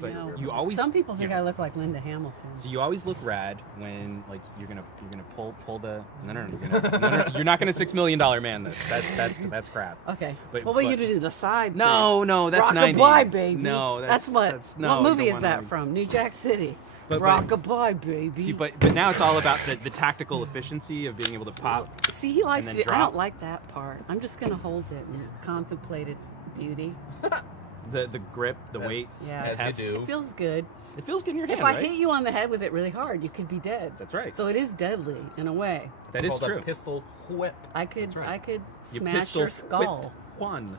But you always. Some people think I look like Linda Hamilton. So you always look rad when like you're gonna pull the no, you're not gonna $6 million man this. That's crap. Okay. But what you to do the side? No, that's Rockabye 90s. baby. No, that's what. What movie is that from? New Jack City. Rockabye baby. See, but now it's all about the tactical efficiency of being able to pop. See, he likes it. I don't like that part. I'm just gonna hold it and contemplate its beauty. The grip, the weight. Yeah, as you do. It feels good. It feels good in your hand, If I hit you on the head with it really hard, you could be dead. That's right. So it is deadly in a way. That is true. A pistol whip. I could smash pistol your skull. Juan.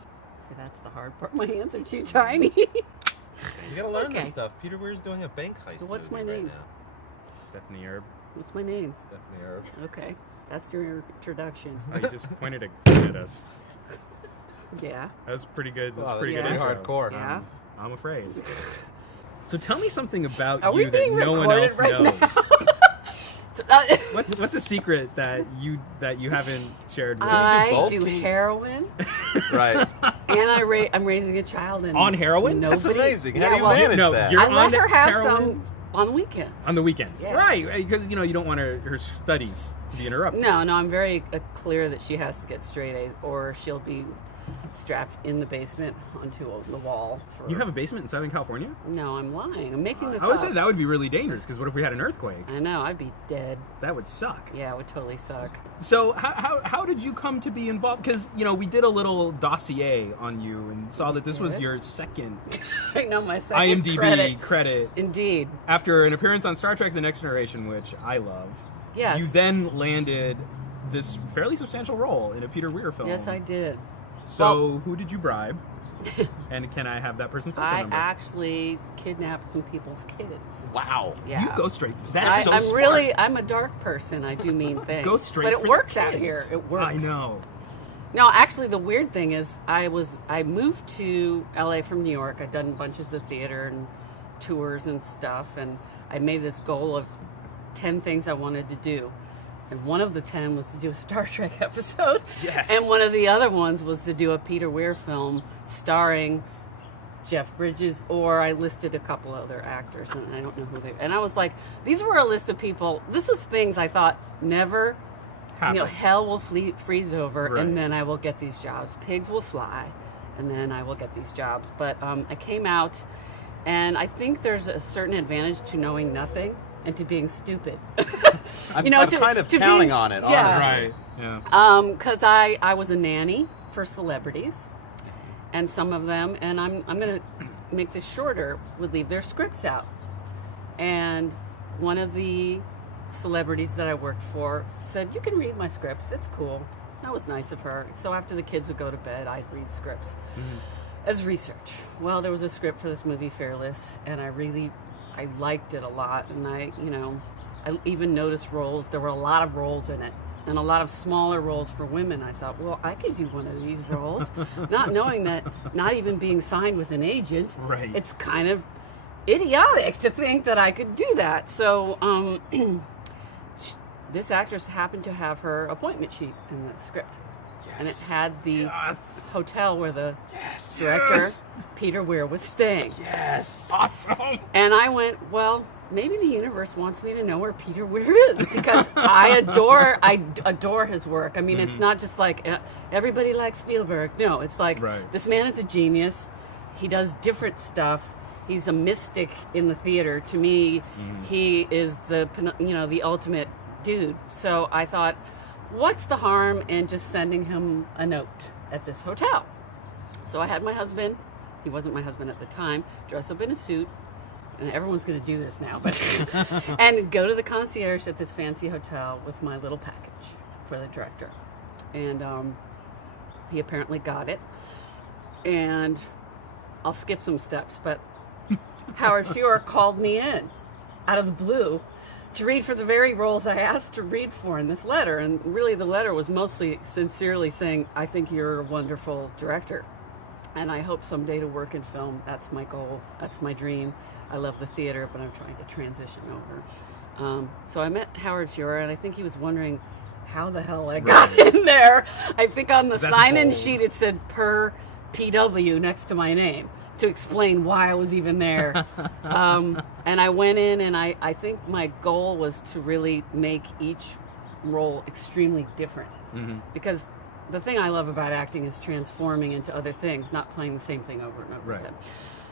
See, that's the hard part. My hands are too tiny. You gotta learn this stuff. Peter Weir's doing a bank heist. So what's my name? Right now. Stephanie Erb. What's my name? Stephanie Erb. Okay, that's your introduction. Oh, you just pointed a gun at us. Yeah. That was pretty good. That's pretty pretty hardcore. Yeah. I'm afraid. So tell me something about Are you that no one else knows. What's a secret that you haven't shared with I do heroin. Right. And I'm raising a child. And on heroin? That's amazing. How do you manage that? You're I let her have heroin? some on the weekends. On the weekends, yeah. Right? Because you don't want her studies to be interrupted. No, I'm very clear that she has to get straight A's, or she'll be strapped in the basement onto the wall. You have a basement in Southern California? No, I'm lying. I'm making this I would up. say that would be really dangerous, because what if we had an earthquake? I know, I'd be dead. That would suck. Yeah, it would totally suck. So how did you come to be involved? Because, we did a little dossier on you and saw that this was your second I know, my second IMDb credit. Indeed. After an appearance on Star Trek The Next Generation, which I love. Yes. You then landed this fairly substantial role in a Peter Weir film. Yes, I did. So who did you bribe? And can I have that person's phone number? I actually kidnapped some people's kids. Wow. Yeah. You go straight. That's so smart. I'm a dark person. I do mean things. Go straight. But it for works the out kids. here. It works. I know. No, actually, the weird thing is, I moved to LA from New York. I'd done bunches of theater and tours and stuff, and I made this goal of 10 things I wanted to do. And one of the 10 was to do a Star Trek episode. Yes. And one of the other ones was to do a Peter Weir film starring Jeff Bridges, or I listed a couple other actors, and I don't know who they. And I was like, these were a list of people. This was things I thought never. Hell will freeze over, right. And then I will get these jobs. Pigs will fly, and then I will get these jobs. But I came out, and I think there's a certain advantage to knowing nothing and to being stupid. I'm kind of counting on it, honestly. Right. Yeah. Because I was a nanny for celebrities, and some of them, and I'm going to make this shorter, would leave their scripts out. And one of the celebrities that I worked for said, "You can read my scripts, it's cool." That was nice of her. So after the kids would go to bed, I'd read scripts as research. Well, there was a script for this movie, Fearless, and I liked it a lot, and I even noticed roles. There were a lot of roles in it, and a lot of smaller roles for women. I thought, well, I could do one of these roles, not knowing that, not even being signed with an agent. Right. It's kind of idiotic to think that I could do that. So this actress happened to have her appointment sheet in the script. Yes. And it had the hotel where the Yes. director, Peter Weir, was staying. Yes. Awesome. And I went, well, maybe the universe wants me to know where Peter Weir is, because I adore his work. I mean, it's not just like everybody likes Spielberg. No, it's like this man is a genius. He does different stuff. He's a mystic in the theater. To me, he is the ultimate dude. So I thought, what's the harm in just sending him a note at this hotel? So I had my husband, he wasn't my husband at the time, dress up in a suit, and everyone's going to do this now, but and go to the concierge at this fancy hotel with my little package for the director. And he apparently got it. And I'll skip some steps, but Howard Fuhr called me in out of the blue to read for the very roles I asked to read for in this letter. And really the letter was mostly sincerely saying, I think you're a wonderful director, and I hope someday to work in film. That's my goal. That's my dream. I love the theater, but I'm trying to transition over. So I met Howard Fuhr, and I think he was wondering how the hell I got in there. I think on the sign-in sheet it said per PW next to my name to explain why I was even there. And I went in, and I think my goal was to really make each role extremely different. Because the thing I love about acting is transforming into other things, not playing the same thing over and over again.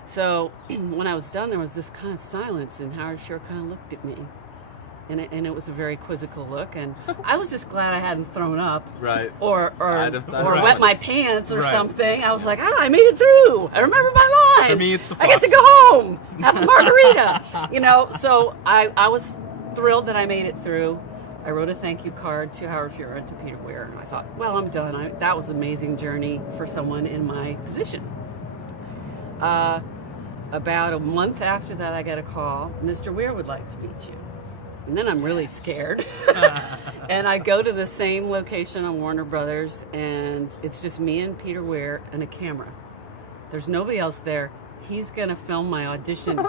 So when I was done, there was this kind of silence, and Howard Shore kind of looked at me. And it was a very quizzical look, and I was just glad I hadn't thrown up, or wet my pants or something. I was like, I made it through. I remember my lines. For me, it's the I get to go home, have a margarita, you know. So I was thrilled that I made it through. I wrote a thank you card to Howard Shore and to Peter Weir, and I thought, well, I'm done. That was an amazing journey for someone in my position. About a month after that, I get a call. Mr. Weir would like to meet you. And then I'm really scared. And I go to the same location on Warner Brothers, and it's just me and Peter Weir and a camera. There's nobody else there. He's going to film my audition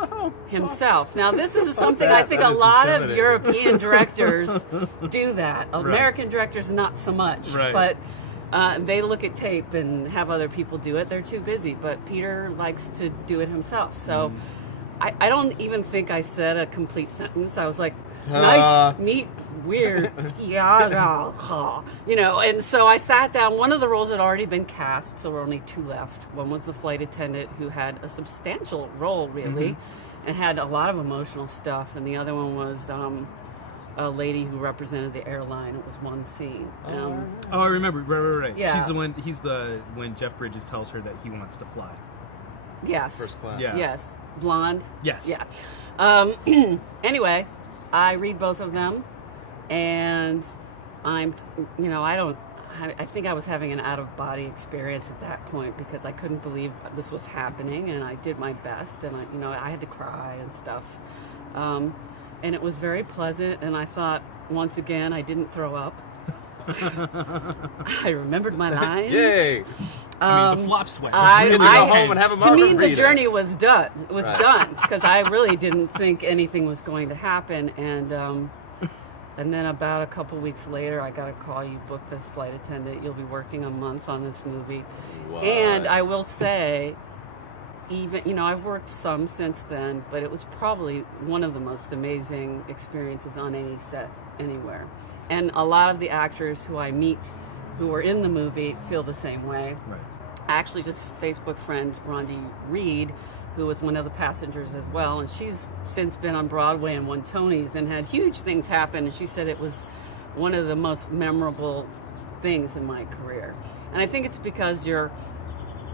himself. Now, this is something I think a lot of European directors do that. American directors, not so much. But they look at tape and have other people do it. They're too busy. But Peter likes to do it himself. So I don't even think I said a complete sentence. I was like, nice, neat, weird, yeah, you know. And so I sat down. One of the roles had already been cast, so there were only two left. One was the flight attendant, who had a substantial role, really, and had a lot of emotional stuff. And the other one was a lady who represented the airline. It was one scene. I remember. Right. Yeah. She's the one. When Jeff Bridges tells her that he wants to fly. Yes. First class. Yeah. Yes. Blonde. Yes. Yeah. Anyway, I read both of them, and I think I was having an out-of-body experience at that point, because I couldn't believe this was happening, and I did my best, and I had to cry and stuff. And it was very pleasant, and I thought, once again, I didn't throw up. I remembered my lines. Yay! The flop sweat. You get to go home and have a margarita. To me, the journey was done. It was done, because I really didn't think anything was going to happen. And then about a couple weeks later, I got a call. You booked the flight attendant. You'll be working a month on this movie. What? And I will say, even I've worked some since then, but it was probably one of the most amazing experiences on any set anywhere. And a lot of the actors who I meet who were in the movie feel the same way. I actually just Facebook friend Rondi Reed, who was one of the passengers as well, and she's since been on Broadway and won Tonys and had huge things happen, and she said it was one of the most memorable things in my career. And I think it's because you're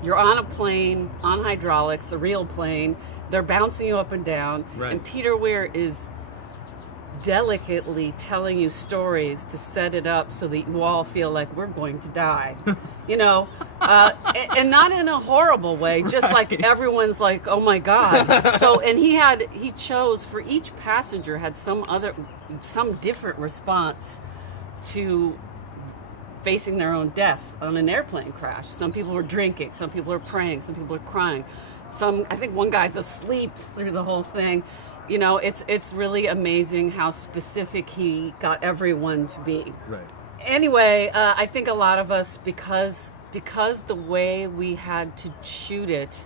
on a plane, on hydraulics, a real plane, they're bouncing you up and down, and Peter Weir is delicately telling you stories to set it up so that you all feel like we're going to die, and not in a horrible way, just like everyone's like, oh my God. So, and he chose for each passenger had some different response to facing their own death on an airplane crash. Some people were drinking, some people are praying, some people are crying. I think one guy's asleep through the whole thing. It's really amazing how specific he got everyone to be. Anyway, I think a lot of us, because the way we had to shoot it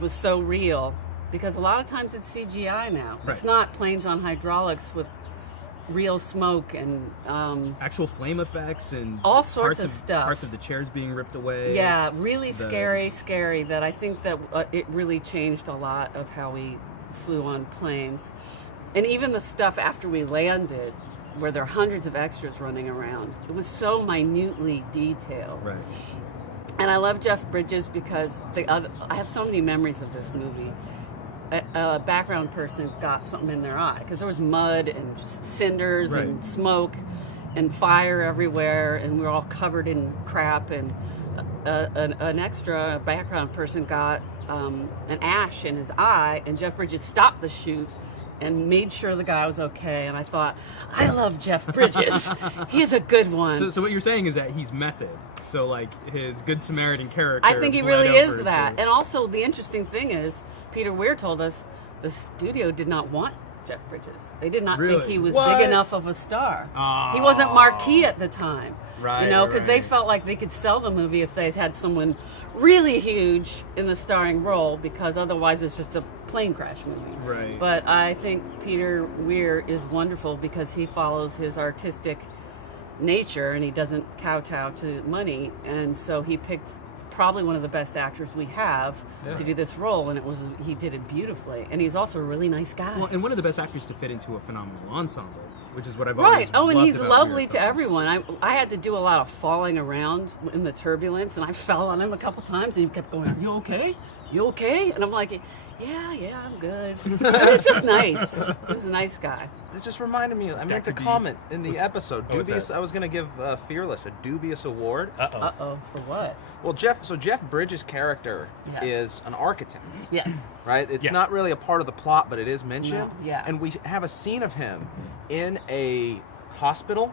was so real, because a lot of times it's CGI now. It's not planes on hydraulics with real smoke and actual flame effects and all sorts of stuff. Parts of the chairs being ripped away. Yeah, really scary. That I think that it really changed a lot of how we flew on planes. And even the stuff after we landed, where there are hundreds of extras running around, it was so minutely detailed. And I love Jeff Bridges because I have so many memories of this movie. A background person got something in their eye, because there was mud and cinders and smoke and fire everywhere, and we were all covered in crap, and an extra background person got an ash in his eye, and Jeff Bridges stopped the shoot and made sure the guy was okay. And I thought, I love Jeff Bridges. He's a good one. So what you're saying is that he's method. So like his Good Samaritan character. I think he really is that. And also the interesting thing is, Peter Weir told us the studio did not want Jeff Bridges. They did not Really? think he was What? big enough of a star. Oh. He wasn't marquee at the time. Right, You know, because they right. felt like they could sell the movie if they had someone really huge in the starring role, because otherwise it's just a plane crash movie. Right. But I think Peter Weir is wonderful because he follows his artistic nature and he doesn't kowtow to money, and so he picked probably one of the best actors we have to do this role, and he did it beautifully, and he's also a really nice guy. Well, and one of the best actors to fit into a phenomenal ensemble, which is what I've always Right. Oh, and loved he's about lovely Weir to films. everyone. I had to do a lot of falling around in the turbulence, and I fell on him a couple times, and he kept going, "Are you okay? You okay?" And I'm like, yeah, I'm good. It's just nice. He was a nice guy. It just reminded me. I meant to could be- comment in the episode. what's Dubious. that? I was going to give Fearless a dubious award. Uh-oh. Uh-oh, for what? Well, Jeff Bridges' character Yes. is an architect, Yes. right? It's Yeah. not really a part of the plot, but it is mentioned. No, yeah. And we have a scene of him in a hospital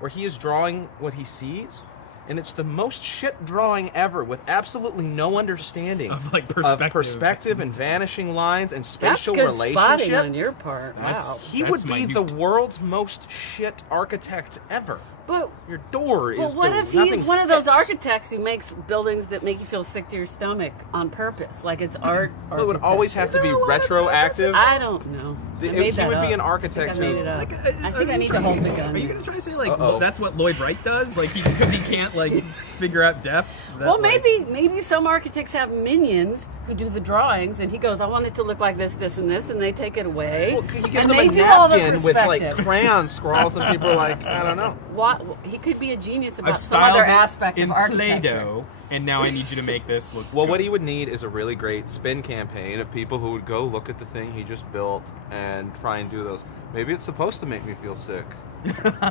where he is drawing what he sees, and it's the most shit drawing ever, with absolutely no understanding Of, like, of perspective. perspective and vanishing lines and That's spatial good spotting relationship. on your part. Wow. That's- He That's would my be new- the world's most shit architect ever. But Your door is. what the- if he's nothing one of those fits. architects who makes buildings that make you feel sick to your stomach on purpose? Like it's art. Well, it would always have to be retroactive. I don't know. I made He that would up. be an I architect think I made who. it up. Like, I are think I you need to trying- hold the gun. Are you gonna try to say like Uh-oh. that's what Lloyd Wright does? Like because he can't like figure out depth. That, Well, like- maybe some architects have minions who do the drawings, and he goes, "I want it to look like this, this, and this," and they take it away. Well, he gives and them they a do all the napkin with like perspective. crayon scrawls, and people are like, I don't know. What, he could be a genius about I've some other styled it aspect in of architecture. Play-Doh, and now I need you to make this look. Well, good. what he would need is a really great spin campaign of people who would go look at the thing he just built and try and do those. Maybe it's supposed to make me feel sick.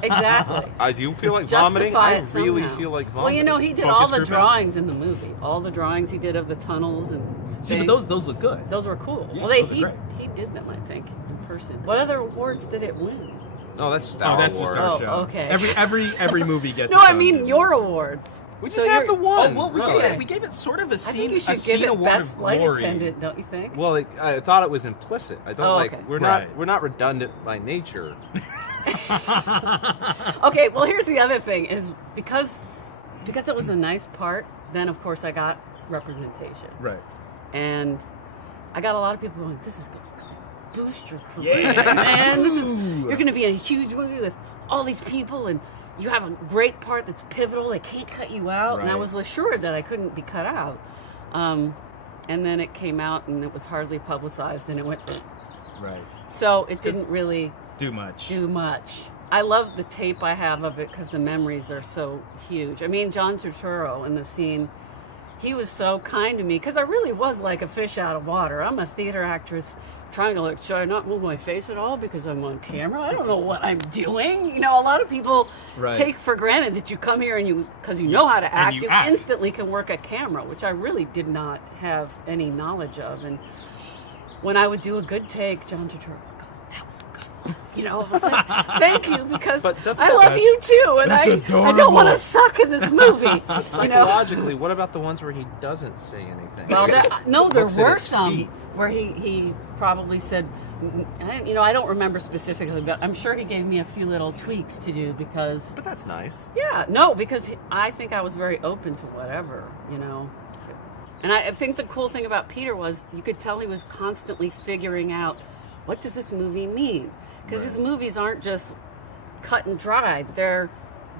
Exactly. I do feel like vomiting. Justify I it really somehow. feel like vomiting. Well, you know, he did Focus all the group drawings in the movie. All the drawings he did of the tunnels and See, but things. those look good. Those were cool. Yeah, well, those are he great. did them, I think, in person. What other awards did it win? No, that's just Oh, our that's award. just our Oh, show. okay. Every movie gets. No, its I own mean thing. your awards. We just So have you're- the one. Oh well, really. we gave it sort of a I scene. think you a should scene give it award best of flight glory. attendant, don't you think? Well, I thought it was implicit. I don't Oh, like. okay. We're Right. not redundant by nature. Okay, well, here's the other thing: is because it was a nice part. Then, of course, I got representation, Right. and I got a lot of people going, "This is going to boost your career, Yeah. man. You're going to be in a huge movie with all these people, and you have a great part that's pivotal. They can't cut you out." And I Right. was assured that I couldn't be cut out. And then it came out, and it was hardly publicized, and it went. Right. So it didn't really Do much. do much. I love the tape I have of it because the memories are so huge. I mean, John Turturro in the scene, he was so kind to me because I really was like a fish out of water. I'm a theater actress trying to like, should I not move my face at all because I'm on camera? I don't know what I'm doing. You know, a lot of people Right. take for granted that you come here and because you know how to act, you you act. instantly can work a camera, which I really did not have any knowledge of. And when I would do a good take, John Turturro would go, "That was a good one." You know, I was like, "Thank you," because But doesn't I that- love you too, and that's I don't want to adorable. suck in this movie. You know? Psychologically, what about the ones where he doesn't say anything? Well, He just no, there looks at were his some feet. where he probably said, I don't remember specifically, but I'm sure he gave me a few little tweaks to do because, But that's nice. yeah, no, because I think I was very open to whatever, you know. And I think the cool thing about Peter was you could tell he was constantly figuring out, what does this movie mean? Because his movies aren't just cut and dried. They're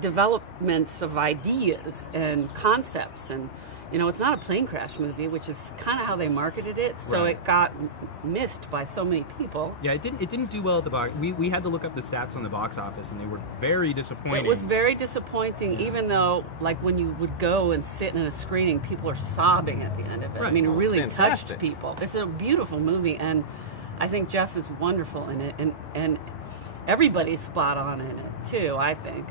developments of ideas and concepts. And, you know, it's not a plane crash movie, which is kind of how they marketed it. So Right. it got missed by so many people. Yeah, it didn't do well at the box. We had to look up the stats on the box office, and they were very disappointing. It was very disappointing, even though, like, when you would go and sit in a screening, people are sobbing at the end of it. I Right. mean, it Oh, it's really fantastic. touched people. It's a beautiful movie, and I think Jeff is wonderful in it, and everybody's spot on in it, too, I think.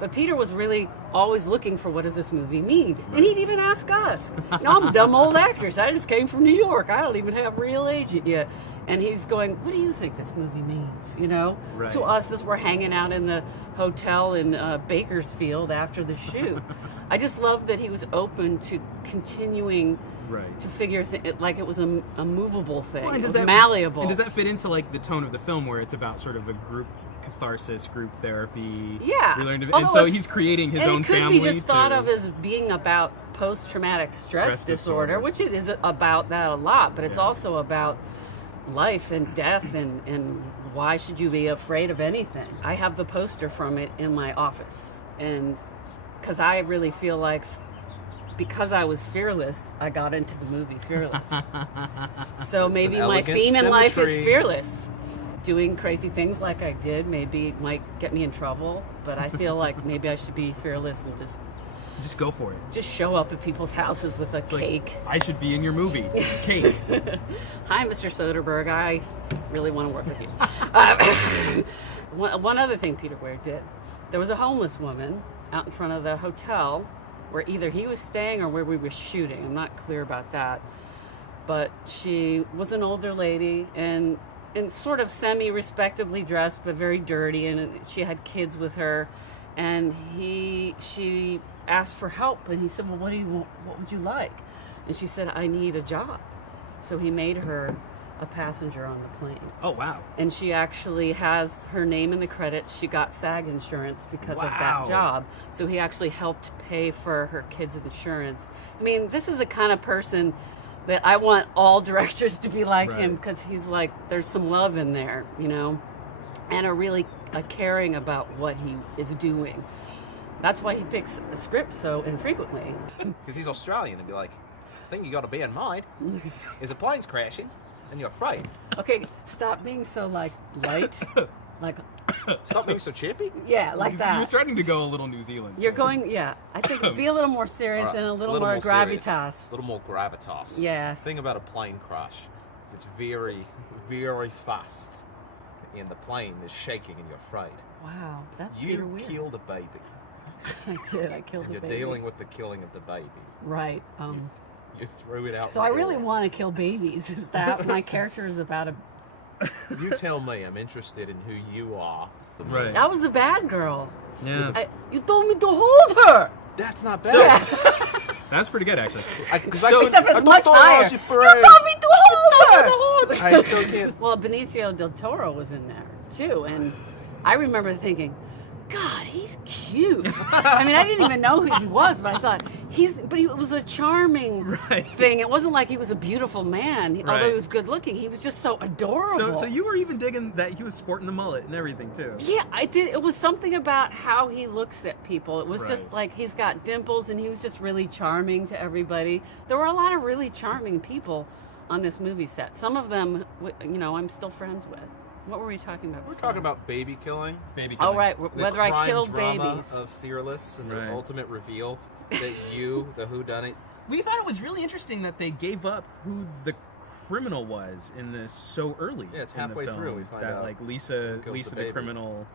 But Peter was really always looking for, what does this movie mean? And he'd even ask us. You know, I'm dumb old actress. I just came from New York. I don't even have real agent yet. And he's going, what do you think this movie means? You know, Right. to us as we're hanging out in the hotel in Bakersfield after the shoot. I just love that he was open to continuing to figure like it was a movable thing. Well, it was malleable. And does that fit into like the tone of the film, where it's about sort of a group catharsis, group therapy? Yeah. And so he's creating his own family. It could be just thought of as being about post-traumatic stress disorder, which it is about that a lot, but it's also about life and death and why should you be afraid of anything. I have the poster from it in my office, and because I really feel like because I was fearless, I got into the movie Fearless. So maybe my theme in life is fearless. Doing crazy things like I did maybe might get me in trouble, but I feel like maybe I should be fearless and just go for it. Just show up at people's houses with a cake. I should be in your movie. Cake. Hi, Mr. Soderbergh. I really want to work with you. One other thing Peter Weir did. There was a homeless woman out in front of the hotel where either he was staying or where we were shooting. I'm not clear about that. But she was an older lady and sort of semi-respectably dressed, but very dirty, and she had kids with her. And she asked for help, and he said, well, what would you like? And she said, I need a job. So he made her a passenger on the plane. Oh, wow. And she actually has her name in the credits. She got SAG insurance because of that job. So he actually helped pay for her kids' insurance. I mean, this is the kind of person that I want all directors to be like him, because he's like, there's some love in there, you know, and a caring about what he is doing. That's why he picks a script so infrequently. Because he's Australian and be like, the thing you got to bear in mind is a plane's crashing and you're afraid. Okay, stop being so light. Stop being so chippy. Yeah, like that. You're starting to go a little New Zealand. You're going, I think be a little more serious and a little more gravitas. A little more gravitas. Yeah. The thing about a plane crash is it's very, very fast. And the plane is shaking and you're afraid. Wow, that's Peter Weir. You killed a baby. I did. I killed the baby. You're dealing with the killing of the baby. Right. You threw it out. So I really want to kill babies. Is that my character is about a... You tell me. I'm interested in who you are. Right. I was the bad girl. Yeah. You told me to hold her. That's not bad. That's pretty good, actually. Except it's much higher. You told me to hold her. I still can't. Well, Benicio del Toro was in there too, and I remember thinking, God, he's cute. I mean, I didn't even know who he was, but I thought but he was a charming thing. It wasn't like he was a beautiful man, although he was good looking. He was just so adorable. So you were even digging that he was sporting the mullet and everything too. Yeah, I did. It was something about how he looks at people. It was just like he's got dimples and he was just really charming to everybody. There were a lot of really charming people on this movie set. Some of them, I'm still friends with. What were we talking about? We're talking about baby killing. Oh, right. Whether I killed drama babies. Of Fearless and the ultimate reveal that the whodunit. We thought it was really interesting that they gave up who the criminal was in this so early. Yeah, it's halfway through. We find that out like Lisa the criminal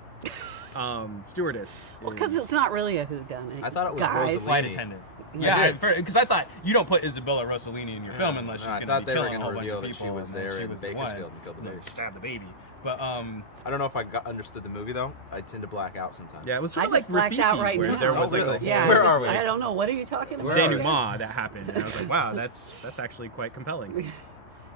stewardess. Well, because it's not really a whodunit. I thought it was Guys. Flight attendant. Yeah, because I thought you don't put Isabella Rossellini in your film unless she's going to be killing a whole bunch of people. She was there in Bakersfield and killed the baby. Stab the baby. But I don't know if I understood the movie though. I tend to black out sometimes. Yeah, it was sort of just like blacked out Rafiki, right where now. there was really? Where are we? I don't know. What are you talking about? Denouement that happened, and I was like, wow, that's actually quite compelling.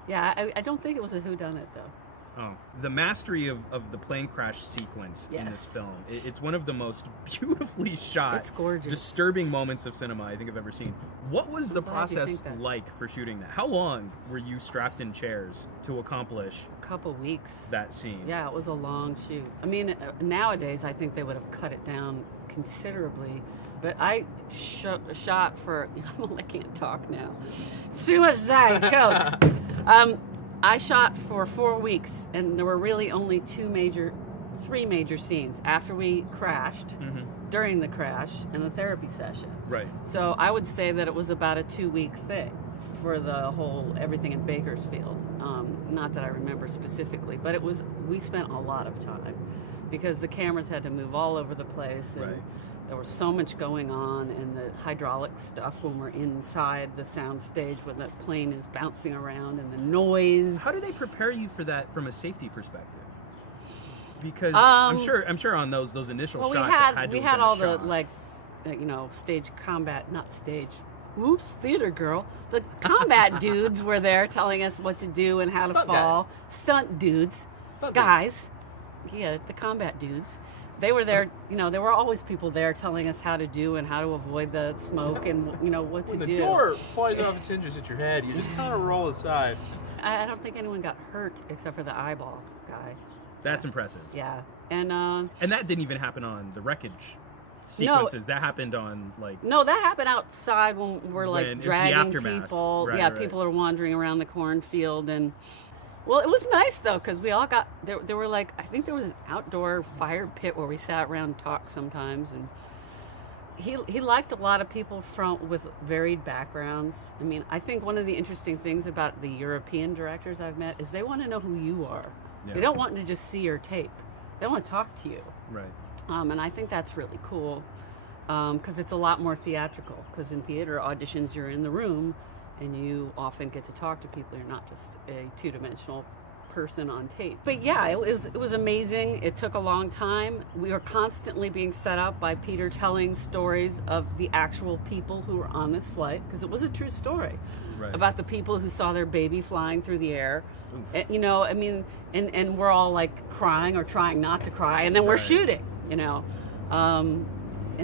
Yeah, I don't think it was a whodunit though. Oh, the mastery of the plane crash sequence in this film. It's one of the most beautifully shot, it's gorgeous, disturbing moments of cinema I think I've ever seen. What was the process like for shooting that? How long were you strapped in chairs to accomplish a couple weeks that scene? Yeah, it was a long shoot. I mean, nowadays I think they would have cut it down considerably. But I shot for... I can't talk now. Too much Diet Coke. I shot for 4 weeks, and there were really only three major scenes after we crashed, during the crash, and the therapy session. Right. So I would say that it was about a 2-week thing for the whole everything in Bakersfield. Not that I remember specifically, but we spent a lot of time because the cameras had to move all over the place. And there was so much going on, and the hydraulic stuff when we're inside the sound stage when the plane is bouncing around and the noise. How do they prepare you for that from a safety perspective? Because I'm sure on those initial shots, we had all the stage combat, not stage. Whoops, theater girl. The combat dudes were there telling us what to do and how to fall. Stunt dudes. Guys. Yeah, the combat dudes. They were there, there were always people there telling us how to do and how to avoid the smoke and, what to do. When the door flies off its hinges at your head, you just kind of roll aside. I don't think anyone got hurt except for the eyeball guy. That's impressive. Yeah. And that didn't even happen on the wreckage sequences. That happened on, No, that happened outside when we're, dragging people. Right. People are wandering around the cornfield and... Well, it was nice, though, because we all got... There were, I think there was an outdoor fire pit where we sat around and talked sometimes, and he liked a lot of people with varied backgrounds. I mean, I think one of the interesting things about the European directors I've met is they want to know who you are. Yeah. They don't want to just see your tape. They want to talk to you. Right. And I think that's really cool, because it's a lot more theatrical, because in theater auditions, you're in the room, and you often get to talk to people. You're not just a two-dimensional person on tape. But yeah, it was amazing. It took a long time. We were constantly being set up by Peter telling stories of the actual people who were on this flight, because it was a true story about the people who saw their baby flying through the air. And we're all crying or trying not to cry, and then we're shooting, And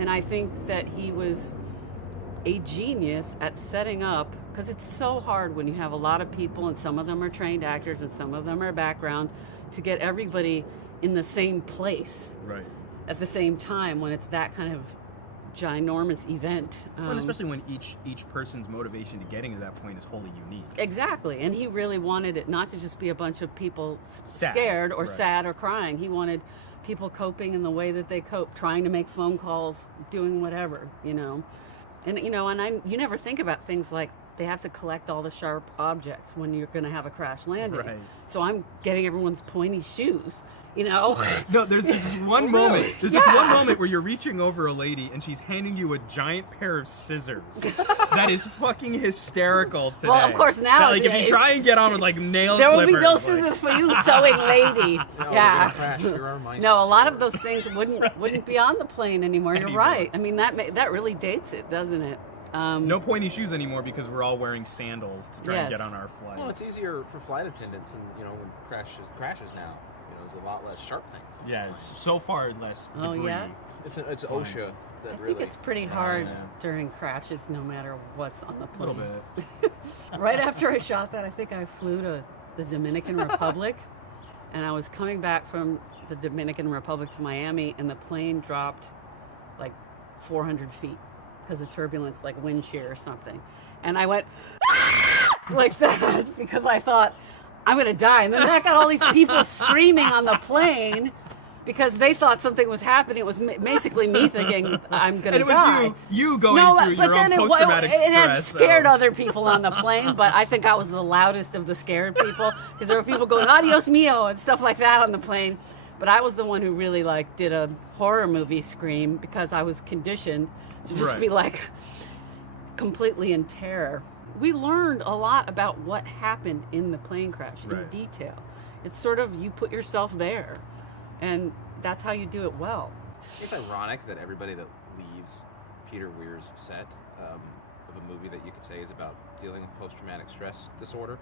I think that he was a genius at setting up, because it's so hard when you have a lot of people and some of them are trained actors and some of them are background, to get everybody in the same place at the same time when it's that kind of ginormous event. And especially when each person's motivation to getting to that point is wholly unique. Exactly. And he really wanted it not to just be a bunch of people scared or sad or crying. He wanted people coping in the way that they cope, trying to make phone calls, doing whatever, And, you never think about things like they have to collect all the sharp objects when you're going to have a crash landing. Right. So I'm getting everyone's pointy shoes, No, there's this one moment. There's this one moment where you're reaching over a lady and she's handing you a giant pair of scissors. That is fucking hysterical today. Well, of course, nowadays. If you try and get on with nail there clippers, will be no scissors for you, sewing lady. No, a lot of those things wouldn't be on the plane anymore. You're right. I mean, that really dates it, doesn't it? No pointy shoes anymore because we're all wearing sandals to try and get on our flight. Well, it's easier for flight attendants, and when crashes now, there's a lot less sharp things. Yeah, it's so far less debris. Oh yeah. It's OSHA that I think it's pretty hard during crashes, no matter what's on the plane. A little bit. Right after I shot that, I think I flew to the Dominican Republic, and I was coming back from the Dominican Republic to Miami, and the plane dropped 400 feet. Because of turbulence, like wind shear or something. And I went like that because I thought, I'm going to die. And then that got all these people screaming on the plane because they thought something was happening. It was basically me thinking, I'm going to die. And it was you going through your own post-traumatic stress. It had scared other people on the plane, but I think I was the loudest of the scared people because there were people going, adios mio, and stuff like that on the plane. But I was the one who really did a horror movie scream because I was conditioned to just be completely in terror. We learned a lot about what happened in the plane crash in detail. It's sort of, you put yourself there, and that's how you do it well. It's ironic that everybody that leaves Peter Weir's set of a movie that you could say is about dealing with post-traumatic stress disorder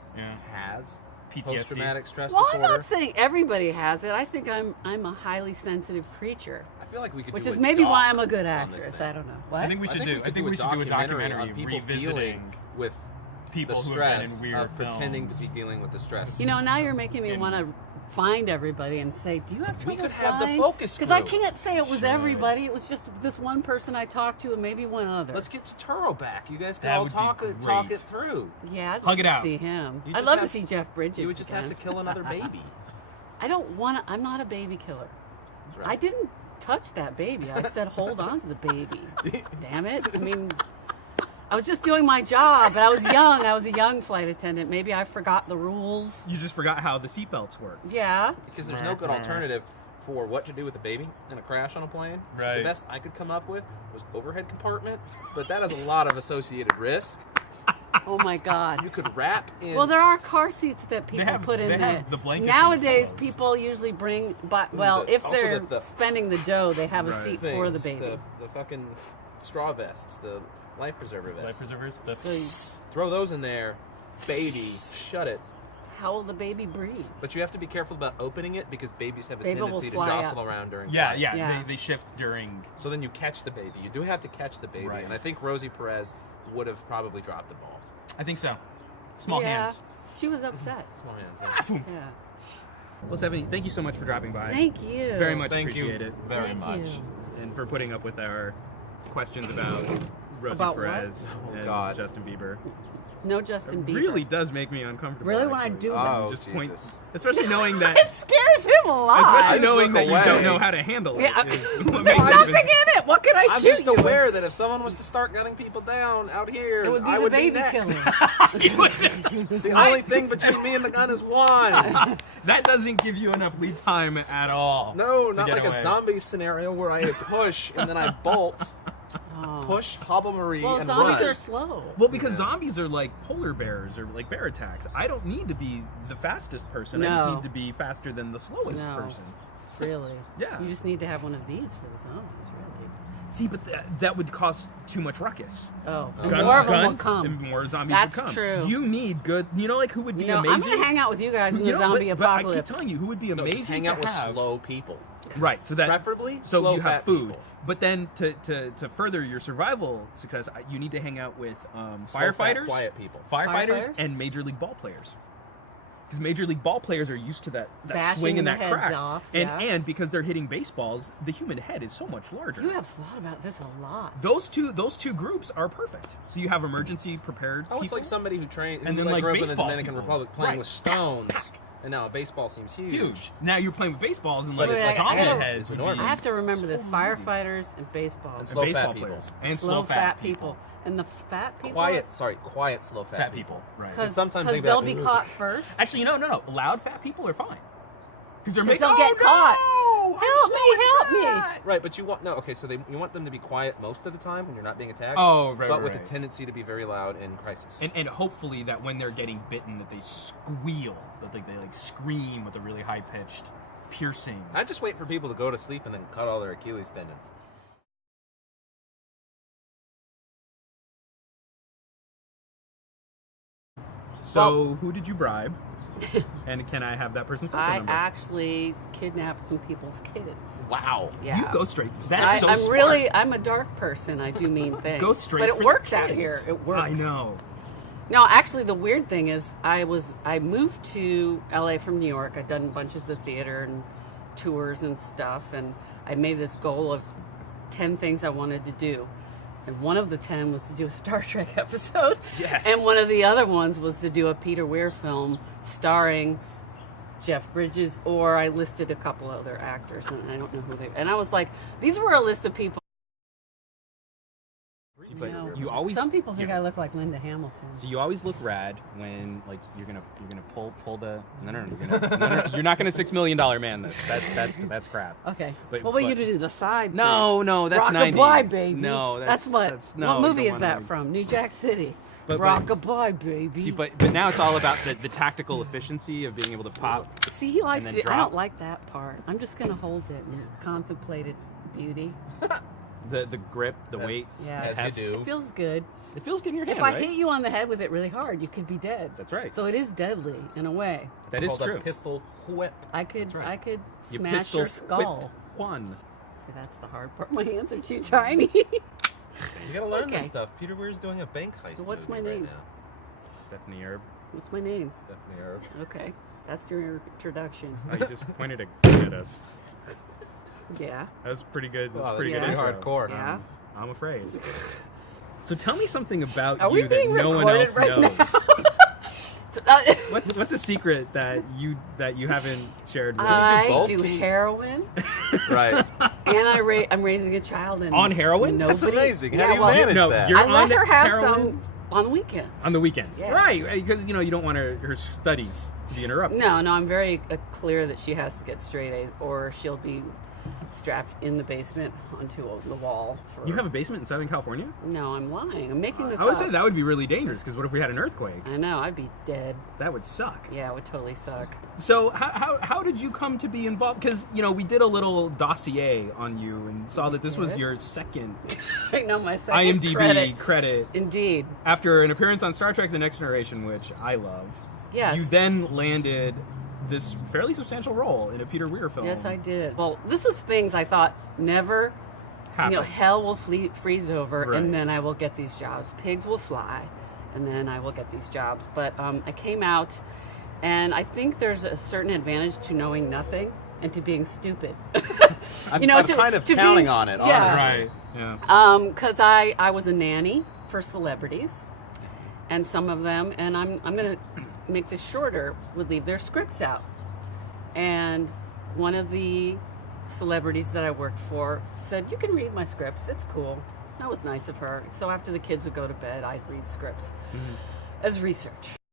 has PTSD. Post-traumatic stress disorder. disorder. I'm not saying everybody has it. I think I'm a highly sensitive creature. I feel like we could which do is maybe why I'm a good actress. I don't know. What? I think we should do a documentary on people revisiting dealing with people the who stress have been in weird of pretending to be dealing with the stress. Now you're making me want to find everybody and say, do you have trouble We could flying? have the focus group. Because I can't say it was everybody. It was just this one person I talked to and maybe one other. Let's get Turo back. You guys can all talk it through. Yeah, I'd love to see him. I'd love to see Jeff Bridges. You would just have to kill another baby. I don't want to. I'm not a baby killer. Right. I didn't touch that baby. I said, hold on to the baby. Damn it. I mean, I was just doing my job, but I was young. I was a young flight attendant. Maybe I forgot the rules. You just forgot how the seatbelts work. Yeah. Because there's no good alternative for what to do with a baby in a crash on a plane. Right. The best I could come up with was overhead compartment, but that has a lot of associated risk. Oh my God. You could wrap in. Well, there are car seats that people put in they there. have the blankets Nowadays, and the people usually bring, if also they're the spending the dough, they have a Right. seat for the things, baby. the fucking straw vests, the life preserver vests. Life preservers. So you- Throw those in there, baby, shut it. how will the baby breathe? But you have to be careful about opening it because babies have a Baby will tendency to fly jostle out. around during Yeah, flight. Yeah. They shift during. So then you catch the baby. You do have to catch the baby. Right. And I think Rosie Perez would have probably dropped the ball. I think so. Small yeah, hands. she was upset. Small hands. Yeah. Yeah. Well, Stephanie, thank you so much for dropping by. Thank you. Very much Thank appreciate you it. very Thank much. you. And for putting up with our questions about Rosie About what? Perez Oh, and God. Justin Bieber. No Justin It Bieber. really does make me uncomfortable. Really wanna actually. do that? Oh, Just Jesus. point, especially knowing that, It scares him a lot. especially just knowing look that you away. don't know how to handle it. Yeah, is what There's makes it nothing just- in it. What can I I'm shoot just you with? aware that if someone was to start gunning people down out here, It would be I the would baby be killer. next. The only thing between me and the gun is wine. That doesn't give you enough lead time at all. No, to not get like away. a zombie scenario where I push and then I bolt, Oh. push, hobble Marie, Well, and zombies run. are slow. Well, because zombies are like polar bears or like bear attacks. I don't need to be the fastest person. I just No. need to be faster than the slowest No. person. Really? Yeah. You just need to have one of these for the zombies, really. See, but that would cause too much ruckus. Oh, and Gun- more of them will and come. more zombies That's would come. true. You need good. You know, like who would be You know, I'm amazing? gonna hang out with you guys in the zombie but I keep apocalypse. telling you, who would be No, amazing just hang to out with have. slow people. Right. So that Preferably so slow you have fat food. people. But then to further your survival success, you need to hang out with Slow, fat, firefighters, quiet people. firefighters, Firefighters? and major league ball players. Because major league ball players are used to that Bashing swing and the that heads crack, off, and yeah. and because they're hitting baseballs, the human head is so much larger. You have thought about this a lot. those two groups are perfect. So you have emergency prepared. Oh, it's people. like somebody who trained, And who then, like, grew up in the baseball Dominican people. Republic playing Right. with stones, and now a baseball seems huge. huge. Now you're playing with baseballs and like Wait, it's like I zombie gotta- heads. It's would be- enormous. I have to remember So this: easy. firefighters and baseball, And And slow baseball fat people. players and slow fat people, and the fat people. Quiet, slow fat, Fat people, right? Because Sometimes they they'll be be like, caught first. Actually, no. Loud fat people are fine. Because they're 'Cause making. they'll get caught. Help Help me! Right, but you want okay. So you want them to be quiet most of the time when you're not being attacked. Oh, right, But with right. a tendency to be very loud in crisis. And hopefully that when they're getting bitten, that they squeal, that they like scream with a really high pitched, piercing. I just wait for people to go to sleep and then cut all their Achilles tendons. So who did you bribe? And can I have that person's telephone I number? actually kidnapped some people's kids. Wow. Yeah. You go straight. That's so I'm smart. I'm a dark person. I do mean things. Go straight But for it the works out kids. here. It works. I know. No, actually, the weird thing is, I moved to LA from New York. I'd done bunches of theater and tours and stuff, and I made this goal of 10 things I wanted to do. And one of the 10 was to do a Star Trek episode. Yes. And one of the other ones was to do a Peter Weir film starring Jeff Bridges, or I listed a couple other actors, and I don't know who they. And I was like, these were a list of people. But know. you always Some people think I look like Linda Hamilton. So you always look rad when like you're gonna pull the you're not gonna $6 million man this. That's crap. Okay. But- what were you but- to do? The side? No, that's Rockabye, 90s. baby. No, that's what. no, what you movie don't is that wanna- from? New Jack City. But- Rockabye, baby. See, but now it's all about the tactical efficiency of being able to pop. See, he likes and to. then I drop. don't like that part. I'm just gonna hold it and contemplate its beauty. The grip, the As- weight. Yeah. As you do. It feels good. It feels good in your hand, If I right? hit you on the head with it really hard, you could be dead. That's right. So it is deadly in a way. That is Called a true. pistol whip. I could. right. I could You smash pistol your skull. whipped Juan. See, that's the hard part. My hands are too tiny. You gotta learn this Okay. stuff. Peter Weir's doing a bank heist. So what's movie my right name? now. Stephanie Erb. What's my name? Stephanie Erb. Okay, that's your introduction. Oh, you just pointed a gun at us. Yeah. That was pretty good. That was Wow, pretty that's good. pretty intro. hardcore. Yeah. I'm afraid. So tell me something about Are we you that being no one recorded else right knows. So, What's a secret that you haven't shared with I both? do heroin, Right. and I'm raising a child. And On heroin? Nobody, That's amazing. How Yeah, do you well, manage No, that? you're I let on her have heroin? some on the weekends. On the weekends, Yeah. right? Because you don't want her studies to be interrupted. No, I'm very clear that she has to get straight A's, or she'll be strapped in the basement onto the wall. You have a basement in Southern California? No, I'm lying. I'm making this I would up. say that would be really dangerous, because what if we had an earthquake? I know, I'd be dead. That would suck. Yeah, it would totally suck. So how did you come to be involved? Because, we did a little dossier on you and saw that this was your second I know, my second IMDb credit. Indeed. After an appearance on Star Trek The Next Generation, which I love. Yes. You then landed this fairly substantial role in a Peter Weir film. Yes, I did. Well, this was things I thought never, Happen. Hell will freeze over, Right. and then I will get these jobs. Pigs will fly, and then I will get these jobs. But I came out, and I think there's a certain advantage to knowing nothing and to being stupid. I'm kind of counting on it, honestly. Right. Yeah. Because I was a nanny for celebrities, and some of them, and I'm going to make this shorter, would leave their scripts out. And one of the celebrities that I worked for said, "You can read my scripts, it's cool." That was nice of her. So after the kids would go to bed, I'd read scripts as research.